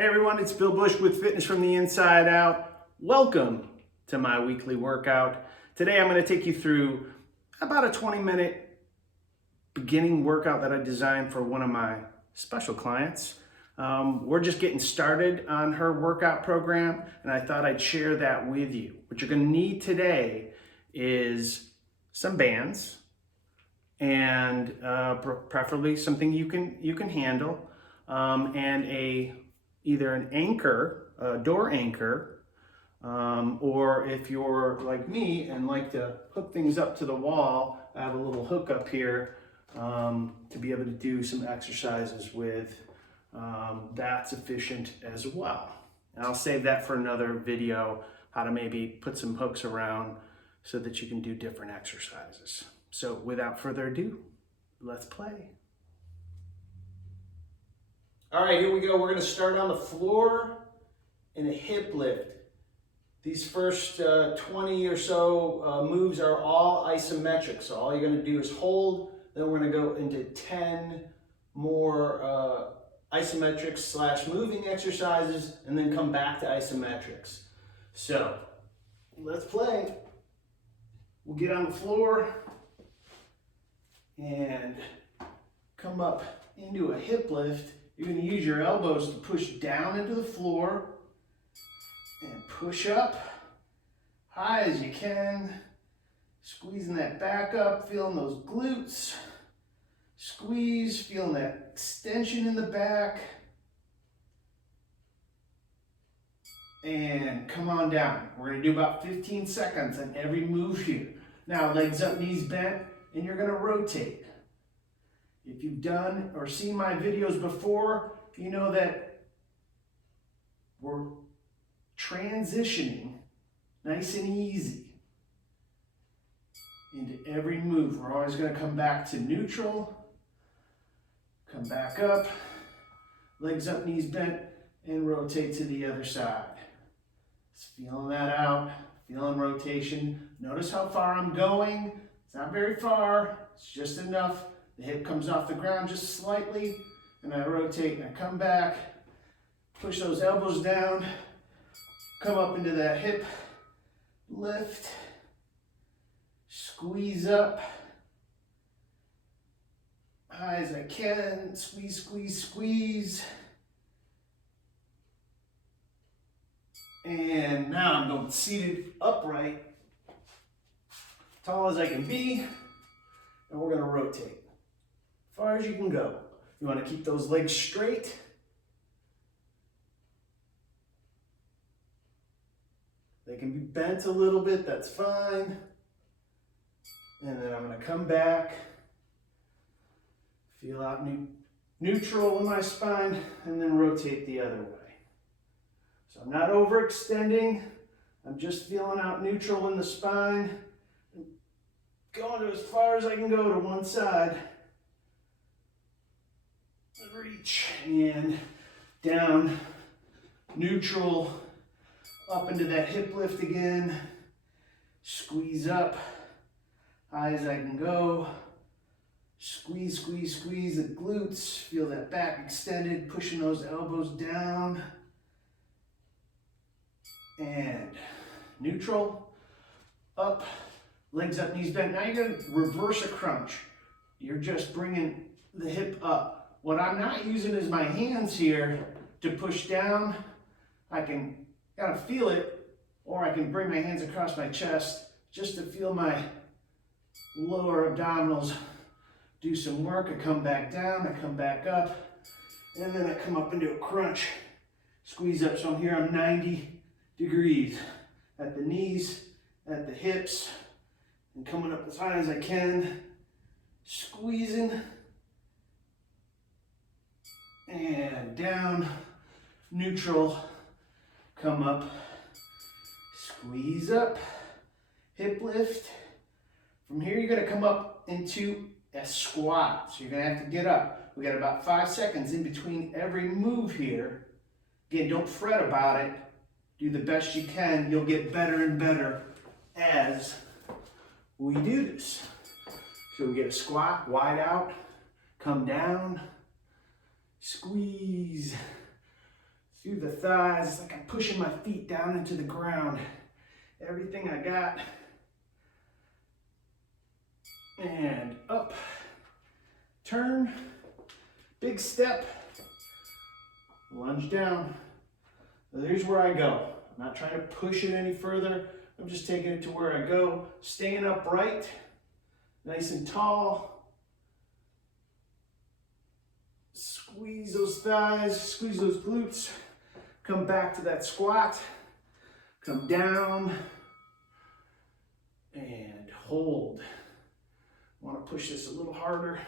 Hey everyone, it's Bill Bush with Fitness from the Inside Out. Welcome to my weekly workout. Today I'm going to take you through about a 20-minute beginning workout that I designed for one of my special clients. We're just getting started on her workout program, and I thought I'd share that with you. What you're going to need today is some bands, and preferably something you can handle, and either an anchor, a door anchor, or if you're like me and like to hook things up to the wall, I have a little hook up here to be able to do some exercises with. That's efficient as well. And I'll save that for another video, how to maybe put some hooks around so that you can do different exercises. So without further ado, let's play. All right, here we go. We're going to start on the floor in a hip lift. These first 20 or so moves are all isometric. So all you're going to do is hold, then we're going to go into 10 more isometrics / moving exercises, and then come back to isometrics. So let's play. We'll get on the floor and come up into a hip lift. You're going to use your elbows to push down into the floor and push up high as you can, squeezing that back up, feeling those glutes, squeeze, feeling that extension in the back, and come on down. We're going to do about 15 seconds on every move here. Now, legs up, knees bent, and you're going to rotate. If you've done or seen my videos before, you know that we're transitioning nice and easy into every move. We're always going to come back to neutral, come back up, legs up, knees bent, and rotate to the other side. Just feeling that out, feeling rotation. Notice how far I'm going. It's not very far, it's just enough. The hip comes off the ground just slightly, and I rotate and I come back, push those elbows down, come up into that hip lift, squeeze up, high as I can, squeeze, squeeze, squeeze. And now I'm going seated upright, tall as I can be, and we're going to rotate. Far as you can go. You want to keep those legs straight. They can be bent a little bit, that's fine. And then I'm going to come back, feel out neutral in my spine, and then rotate the other way. So I'm not overextending, I'm just feeling out neutral in the spine, going to as far as I can go to one side. Reach and down, neutral, up into that hip lift again, squeeze up, high as I can go, squeeze, squeeze, squeeze the glutes, feel that back extended, pushing those elbows down, and neutral, up, legs up, knees bent. Now you're going to reverse a crunch. You're just bringing the hip up. What I'm not using is my hands here to push down. I can kind of feel it, or I can bring my hands across my chest just to feel my lower abdominals do some work. I come back down, I come back up, and then I come up into a crunch, squeeze up. So I'm here, I'm 90 degrees at the knees, at the hips, and coming up as high as I can, squeezing, and down, neutral, come up, squeeze up, hip lift. From here, you're going to come up into a squat. So you're going to have to get up. We got about 5 seconds in between every move here. Again, don't fret about it. Do the best you can. You'll get better and better as we do this. So we get a squat, wide out, come down, squeeze, through the thighs. It's like I'm pushing my feet down into the ground. Everything I got. And up, turn, big step, lunge down. There's where I go. I'm not trying to push it any further. I'm just taking it to where I go. Staying upright, nice and tall. Squeeze those thighs, squeeze those glutes. Come back to that squat. Come down and hold. I want to push this a little harder.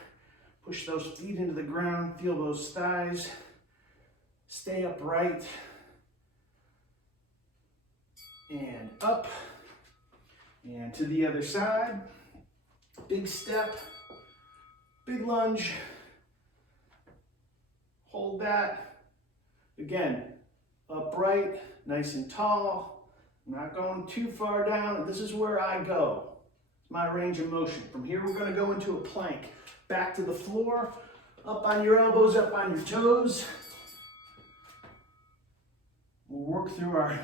Push those feet into the ground. Feel those thighs. Stay upright. And up. And to the other side. Big step. Big lunge. Hold that. Again, upright, nice and tall. I'm not going too far down. This is where I go. My range of motion. From here, we're going to go into a plank. Back to the floor, up on your elbows, up on your toes. We'll work through our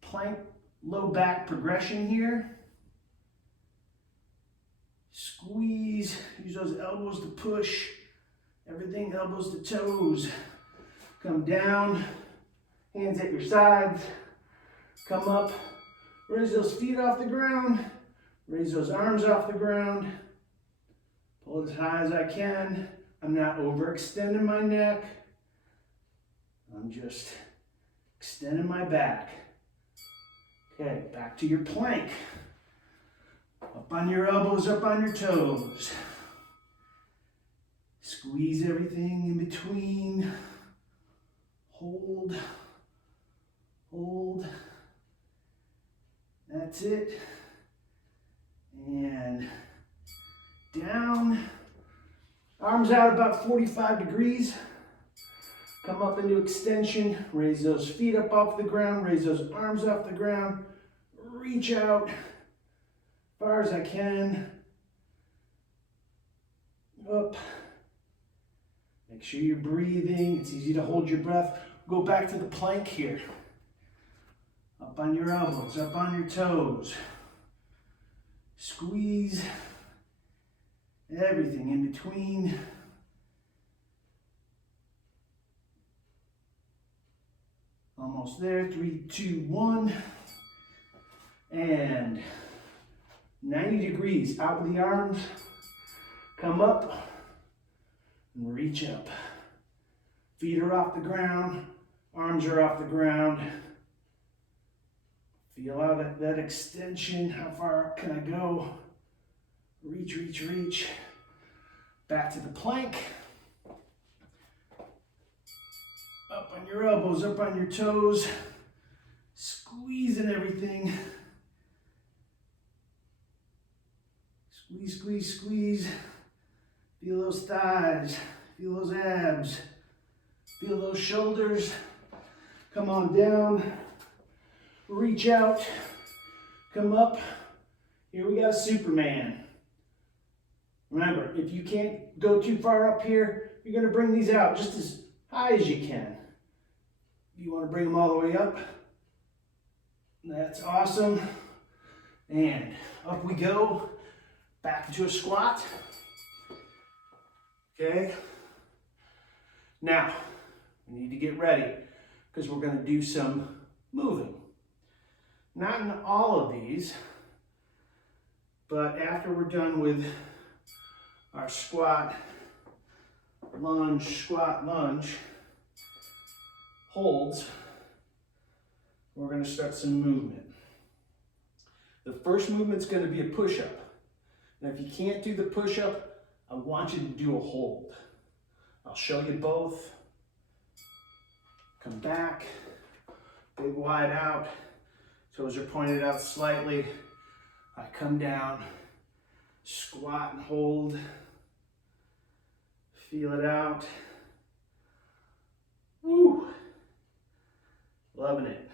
plank low back progression here. Squeeze, use those elbows to push. Everything elbows to toes. Come down, hands at your sides. Come up, raise those feet off the ground. Raise those arms off the ground. Pull as high as I can. I'm not overextending my neck. I'm just extending my back. Okay, back to your plank. Up on your elbows, up on your toes. Squeeze everything in between. Hold. Hold. That's it. And down. Arms out about 45 degrees. Come up into extension. Raise those feet up off the ground. Raise those arms off the ground. Reach out as far as I can. Up. Make sure you're breathing. It's easy to hold your breath. Go back to the plank here. Up on your elbows, up on your toes. Squeeze everything in between. Almost there. 3, 2, 1. And 90 degrees out with the arms. Come up and reach up. Feet are off the ground. Arms are off the ground. Feel out that extension. How far up can I go? Reach, reach, reach. Back to the plank. Up on your elbows, up on your toes. Squeezing everything. Squeeze, squeeze, squeeze. Feel those thighs. Feel those abs. Feel those shoulders. Come on down. Reach out. Come up. Here we got Superman. Remember, if you can't go too far up here, you're going to bring these out just as high as you can. If you want to bring them all the way up, that's awesome. And up we go. Back into a squat. Okay. Now, we need to get ready because we're going to do some moving. Not in all of these, but after we're done with our squat, lunge, squat, lunge, holds, we're going to start some movement. The first movement's going to be a push-up. Now, if you can't do the push-up, I want you to do a hold. I'll show you both. Come back, big wide out. Toes are pointed out slightly. I come down, squat and hold. Feel it out. Woo! Loving it.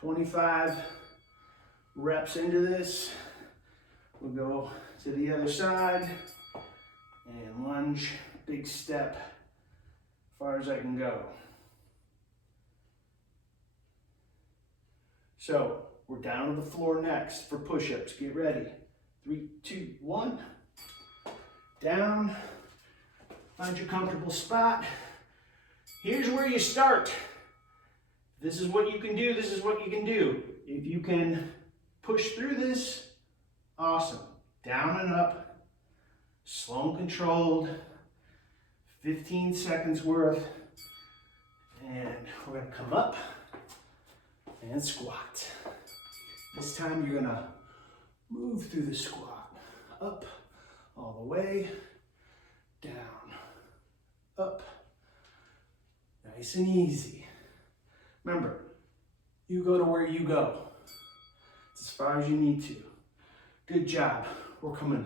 25 reps into this. We'll go to the other side and lunge, big step, as far as I can go. So we're down to the floor next for push-ups. Get ready. 3, 2, 1. Down. Find your comfortable spot. Here's where you start. This is what you can do. This is what you can do. If you can push through this, awesome. Down and up. Slow and controlled. 15 seconds worth. And we're going to come up and squat. This time you're going to move through the squat. Up, all the way, down, up. Nice and easy. Remember, you go to where you go. It's as far as you need to. Good job. We're coming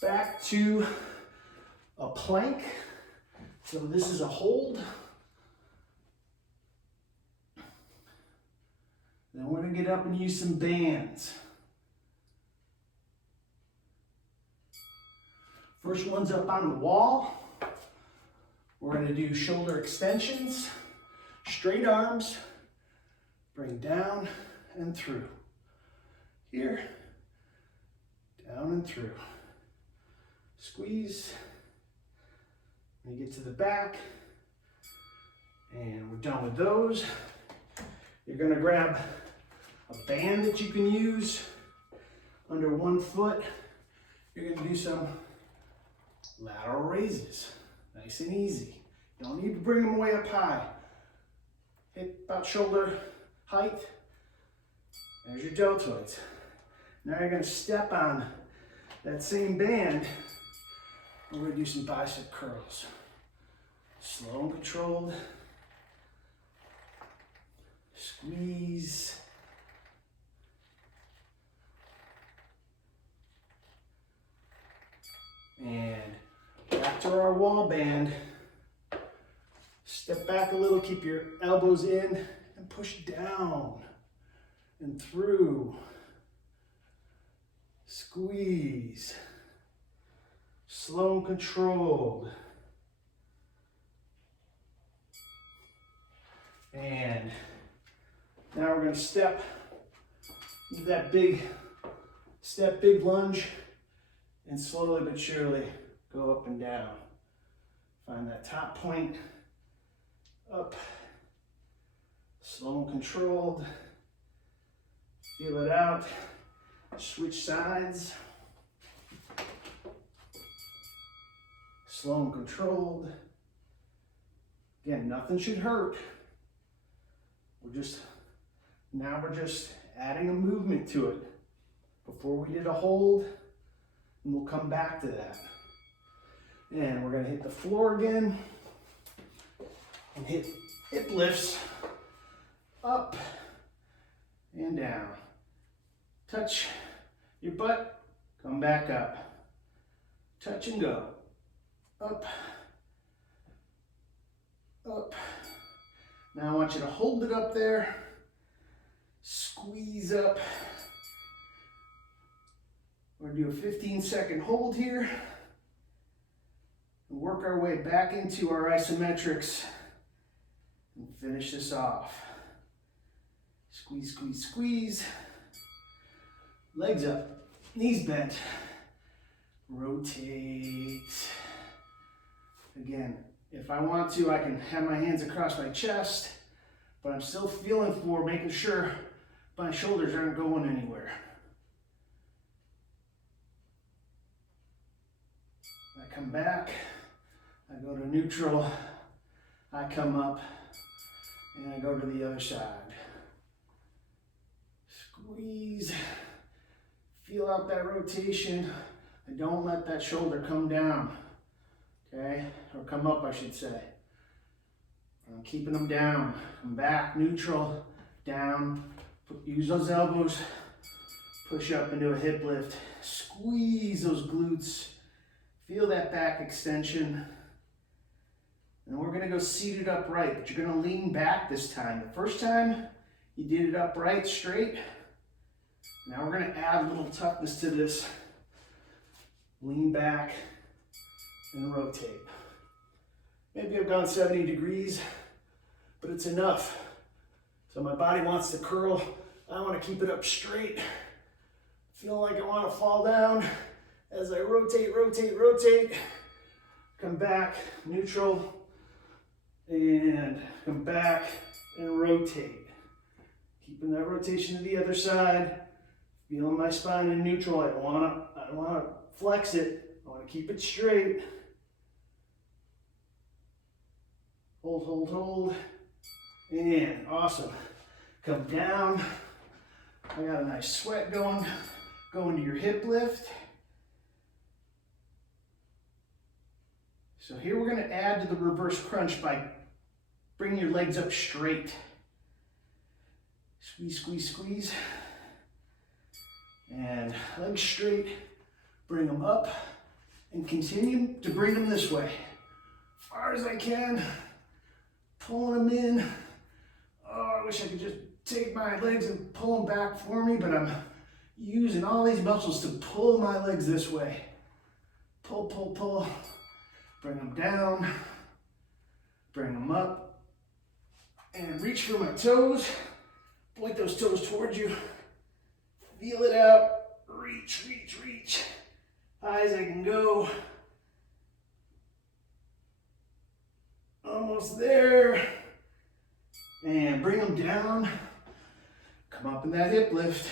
back to a plank. So this is a hold. Then we're going to get up and use some bands. First one's up on the wall. We're going to do shoulder extensions, straight arms, bring down and through. Here, down and through. Squeeze. We get to the back, and we're done with those. You're going to grab a band that you can use under one foot. You're going to do some lateral raises. Nice and easy. You don't need to bring them way up high. Hit about shoulder height. There's your deltoids. Now you're going to step on that same band. We're going to do some bicep curls. Slow and controlled. Squeeze. And back to our wall band. Step back a little, keep your elbows in, and push down and through. Squeeze. Slow and controlled. And now we're going to step into that big lunge and slowly but surely go up and down. Find that top point, up, slow and controlled. Feel it out. Switch sides. Slow and controlled. Again, nothing should hurt. We're just adding a movement to it. Before we did a hold, and we'll come back to that. And we're gonna hit the floor again and hit hip lifts up and down. Touch your butt, come back up. Touch and go. Up, up. Now I want you to hold it up there. Squeeze up. We're gonna do a 15-second hold here. And work our way back into our isometrics. And finish this off. Squeeze, squeeze, squeeze. Legs up, knees bent. Rotate. Again, if I want to, I can have my hands across my chest, but I'm still feeling for making sure my shoulders aren't going anywhere. I come back, I go to neutral, I come up, and I go to the other side. Squeeze, feel out that rotation, and don't let that shoulder come down, okay? Or come up, I should say. I'm keeping them down. Come back, neutral, down. Use those elbows. Push up into a hip lift. Squeeze those glutes. Feel that back extension. And we're gonna go seated upright, but you're gonna lean back this time. The first time, you did it upright, straight. Now we're gonna add a little toughness to this. Lean back and rotate. Maybe I've gone 70 degrees, but it's enough So my body wants to curl. I want to keep it up straight. Feel like I want to fall down as I rotate, rotate, rotate. Come back, neutral, and come back and rotate. Keeping that rotation to the other side. Feeling my spine in neutral. I don't want to flex it. I want to keep it straight. Hold, hold, hold. And awesome. Come down. I got a nice sweat going. Go into your hip lift. So here we're going to add to the reverse crunch by bringing your legs up straight. Squeeze, squeeze, squeeze. And legs straight. Bring them up and continue to bring them this way. As far as I can. Pulling them in. Oh, I wish I could just take my legs and pull them back for me, but I'm using all these muscles to pull my legs this way. Pull, pull, pull. Bring them down. Bring them up. And reach for my toes. Point those toes towards you. Feel it out. Reach, reach, reach. High as I can go. Almost there. And bring them down. Come up in that hip lift.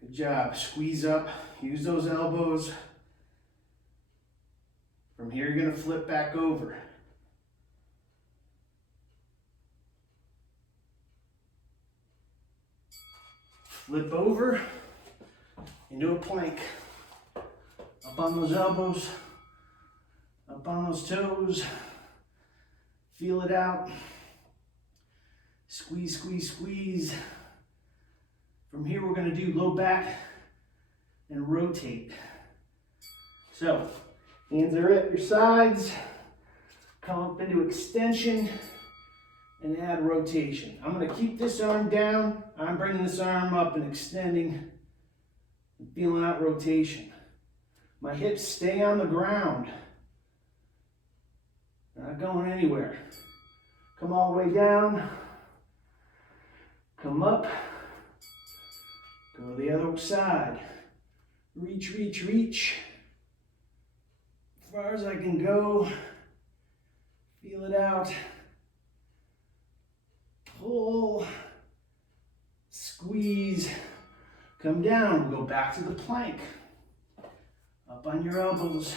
Good job. Squeeze up. Use those elbows. From here, you're going to flip back over. Flip over into a plank. Up on those elbows. Up on those toes. Feel it out. Squeeze, squeeze, squeeze. From here, we're going to do low back and rotate. So, hands are at your sides. Come up into extension and add rotation. I'm going to keep this arm down. I'm bringing this arm up and extending and feeling out rotation. My hips stay on the ground. They're not going anywhere. Come all the way down. Come up. Go to the other side. Reach, reach, reach. As far as I can go. Feel it out. Pull. Squeeze. Come down. Go back to the plank. Up on your elbows.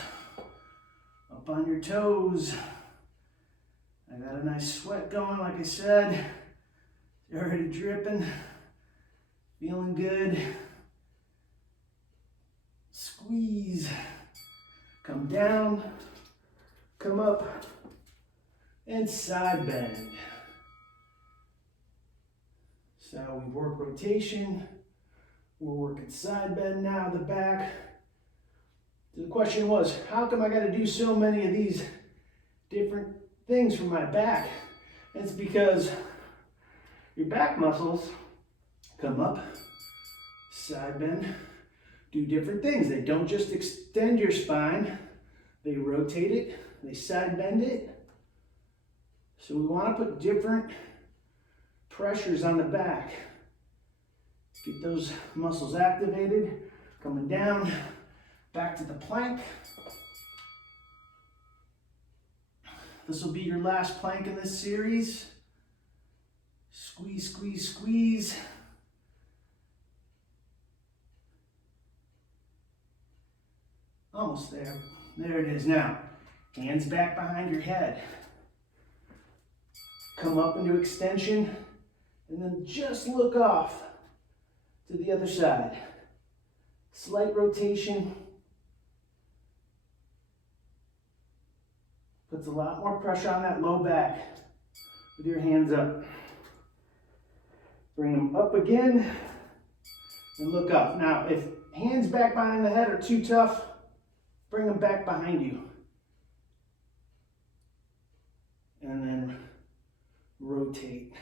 Up on your toes. I got a nice sweat going, like I said. It's already dripping. Feeling good. Squeeze. Come down. Come up. And side bend. So we work rotation. We're working side bend now, the back. So the question was, how come I got to do so many of these different things for my back? It's because your back muscles come up, side bend, do different things. They don't just extend your spine, they rotate it, they side bend it. So we want to put different pressures on the back. Get those muscles activated, coming down, back to the plank. This will be your last plank in this series. Squeeze, squeeze, squeeze. Almost there. There it is. Now, hands back behind your head. Come up into extension, and then just look off to the other side. Slight rotation. Puts a lot more pressure on that low back with your hands up. Bring them up again and look up. Now, if hands back behind the head are too tough, bring them back behind you. And then rotate.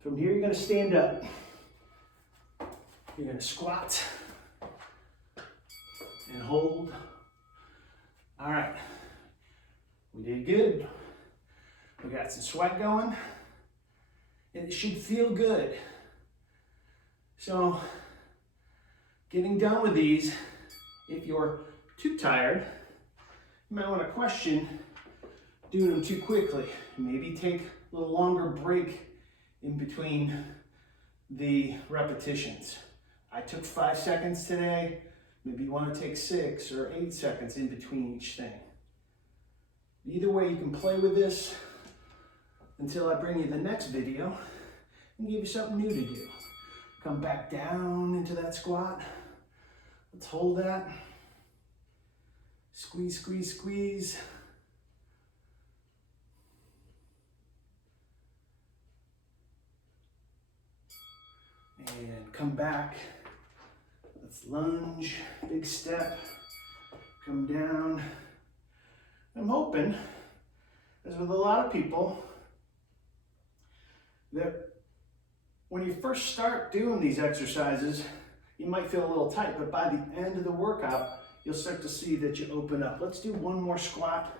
From here, you're going to stand up. You're going to squat and hold. All right. We did good. We got some sweat going. And it should feel good. So, getting done with these, if you're too tired, you might want to question doing them too quickly. Maybe take a little longer break in between the repetitions. I took 5 seconds today. Maybe you want to take 6 or 8 seconds in between each thing. Either way, you can play with this until I bring you the next video and give you something new to do. Come back down into that squat. Let's hold that. Squeeze, squeeze, squeeze. And come back. Let's lunge, big step. Come down. I'm hoping, as with a lot of people, that when you first start doing these exercises, you might feel a little tight, but by the end of the workout, you'll start to see that you open up. Let's do one more squat.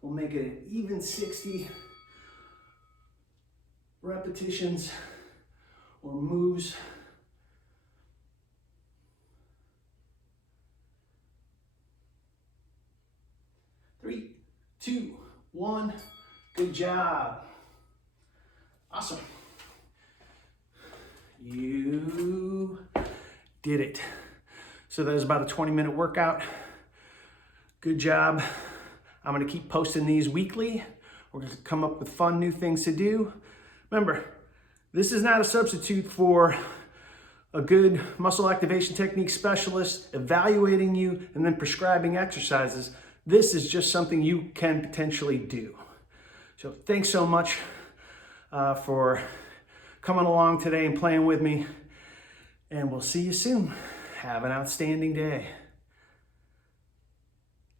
We'll make it an even 60 repetitions or moves. Three, 2, 1. Good job. Awesome. You did it. So that was about a 20-minute workout. Good job. I'm going to keep posting these weekly. We're going to come up with fun new things to do. Remember, this is not a substitute for a good muscle activation technique specialist evaluating you and then prescribing exercises. This is just something you can potentially do. So thanks so much for coming along today and playing with me. And we'll see you soon. Have an outstanding day.